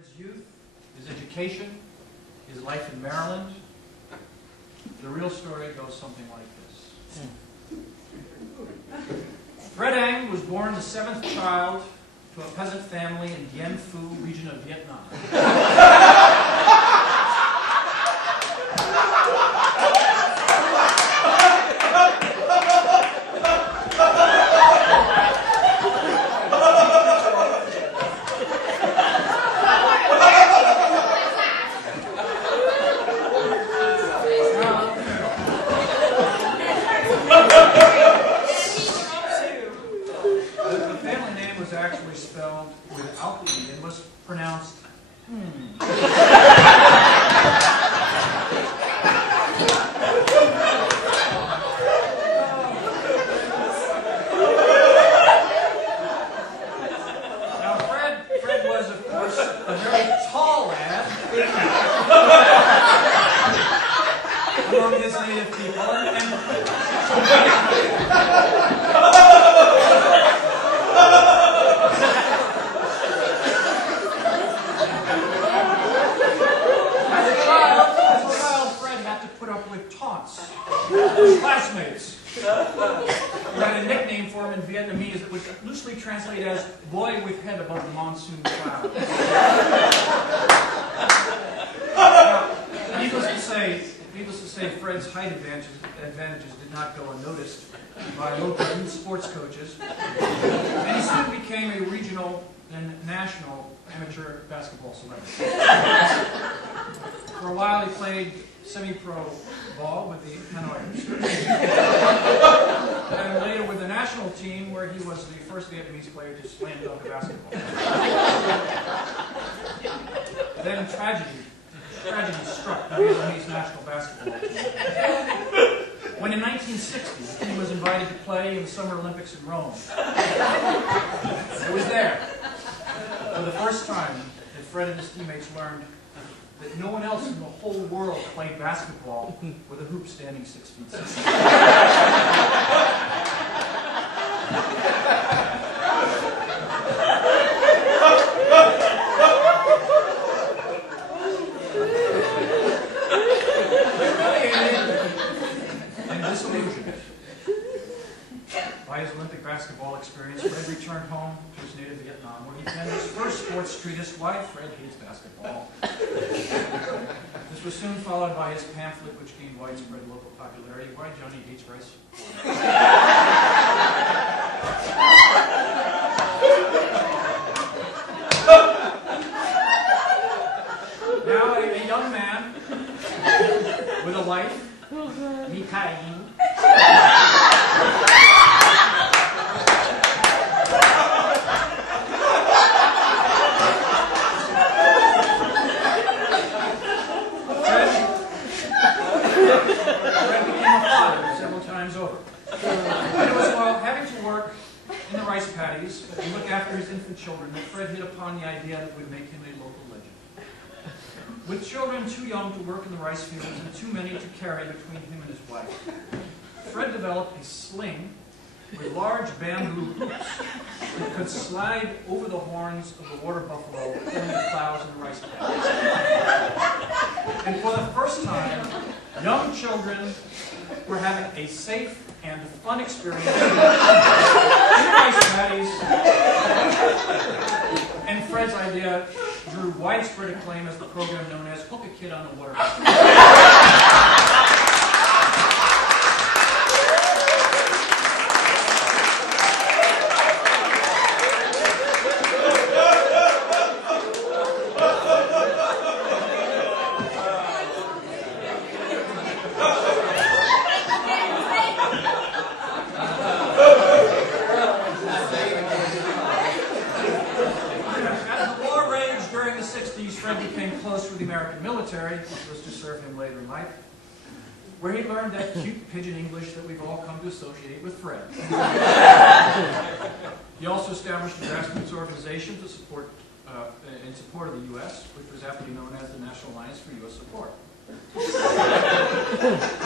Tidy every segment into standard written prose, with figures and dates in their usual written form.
Fred's youth, his education, his life in Maryland. The real story goes something like this. Fred Eng was born the 7th child to a peasant family in Dien Phu region of Vietnam. The family name was actually spelled without the E and was pronounced Now Fred was, of course, a very tall lad among his native people, classmates. We had a nickname for him in Vietnamese, which loosely translated as "boy with head above the monsoon cloud." Needless to say, Fred's height advantages did not go unnoticed by local youth sports coaches, and he soon became a regional and national amateur basketball celebrity. For a while, he played semi-pro ball with the Hanoi Roosters, and later with the national team, where he was the first Vietnamese player to slam dunk a basketball. Then tragedy struck the Vietnamese national basketball team, when in 1960 the team was invited to play in the Summer Olympics in Rome. It was there, for the first time, that Fred and his teammates learned that no one else in the whole world played basketball with a hoop standing 6 feet 6 inches. Humiliated and disillusioned by his Olympic basketball experience, Fred returned home to his native Vietnam, where he penned his first sports treatise, Why Fred Hates Basketball. This was soon followed by his pamphlet, which gained widespread local popularity, Why Johnny Hates Rice. Now, a young man with a wife, Mikhail, and look after his infant children, that Fred hit upon the idea that would make him a local legend. With children too young to work in the rice fields and too many to carry between him and his wife, Fred developed a sling with large bamboo hoops that could slide over the horns of the water buffalo pulling the plows in the rice paddies. And for the first time, young children were having a safe and fun experience in rice paddies, and Fred's idea drew widespread acclaim as the program known as Hook a Kid on the Water. Fred became close with the American military, which was to serve him later in life, where he learned that cute pidgin English that we've all come to associate with Fred. He also established a grassroots organization to support, in support of the U.S., which was aptly known as the National Alliance for U.S. Support.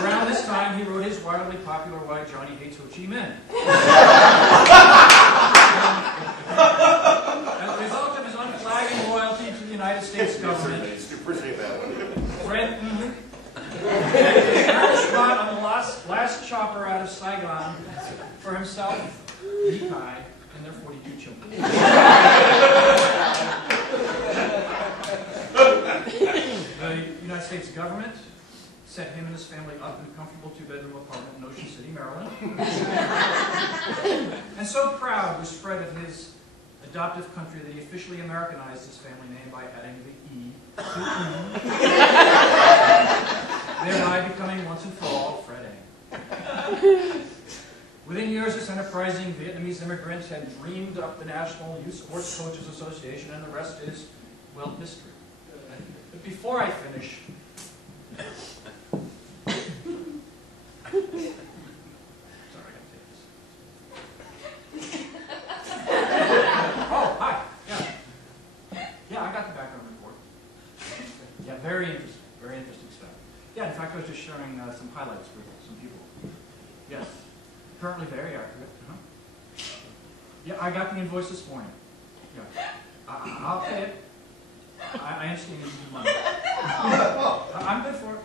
Around this time, he wrote his wildly popular Why Johnny Hates Ho Chi Minh. As a result of his unflagging loyalty to the United States government. Appreciate that one. Fred earned a spot on the last chopper out of Saigon for himself, Nikai, and their 42 children. The United States government set him and his family up in a comfortable two-bedroom apartment in Ocean City, Maryland. And so proud was Fred of his adoptive country that he officially Americanized his family name by adding the E to thereby becoming once and for all Fred A. Within years, this enterprising Vietnamese immigrant had dreamed up the National Youth Sports Coaches Association, and the rest is, well, history. But before I finish, sorry, I gotta take this. Oh, hi. Yeah, I got the background report. Yeah, very interesting stuff. Yeah, in fact, I was just sharing some highlights with some people. Yes, currently very accurate. Yeah, I got the invoice this morning. Yeah, I'll pay it. I understand you need money. I'm good for it.